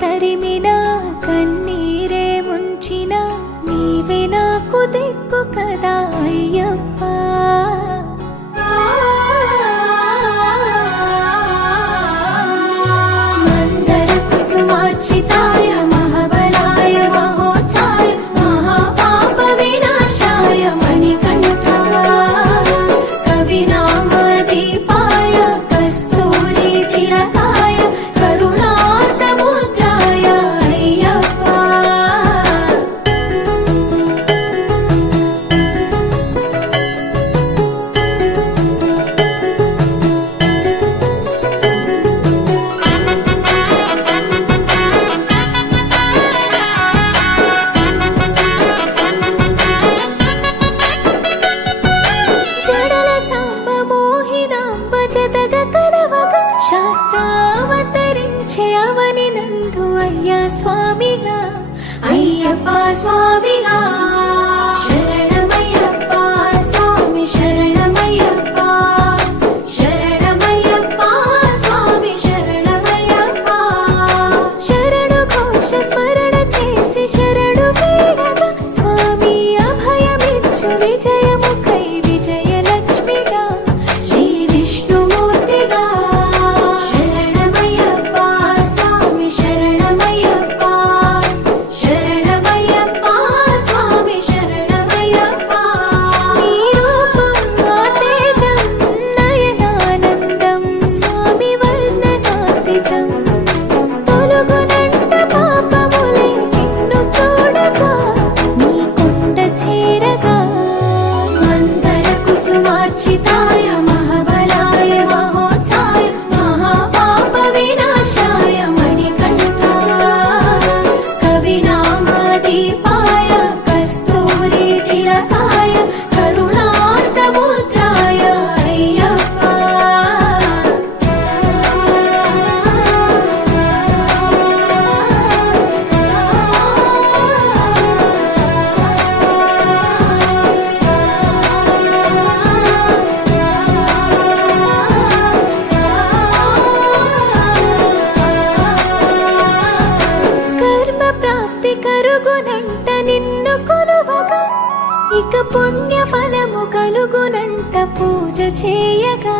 తరిమిన కన్నీరే ముంచిన నీవే నాకు దిక్కు కదా అయ్యప్ప. మందర కుసుమార్చితాయ మహాబలాయ మహోత్సాయ మహాపాప వినాశాయ మణికంఠ కవినామ దీపాయ కస్తూరి తిలకాయ కరుణా సముద్రాయ అయ్యప్ప. జడల సాంబ మోహినాంబ జతగ కలవగ శాస్త్రావతరించే అవని నందు అయ్యా స్వామిగా అయ్యప్ప స్వామిగా. శరణమయ్యప్ప స్వామి శరణమయ్యప్ప శరణమయ్యప్ప స్వామి శరణమయ్యప్ప. శరణు ఘోష స్మరణ చేసి శరణు వీడగా స్వామి అభయమిచ్చు విజయముఖై విజయలక్ష్మిగా శ్రీ విష్ణుమూర్తిగా. శరణమయ్యప్ప స్వామి శరణమయ్యప్ప శరణమయ్యప్ప స్వామి శరణమయ్యప్ప. నీ రూపం ఆ తేజం నయనానందం స్వామి వర్ణనాతీతం. తొలగునంట పాపములే నిన్ను చూడగా నీ కొండ చేరగా. మందర కుసుమార్చితాయ మహాబలాయ మహోత్సాయ మహాపాప వినాశాయ మణికంఠ కవినామ దీపాయ కస్తూరి తిలకాయ కరుణా సముద్రాయ అయ్యప్ప. కర్మ ప్రాప్తి కరుగునంట నిన్ను కొలువగా ఇక పుణ్య ఫలము కలుగునంట పూజ చేయగా.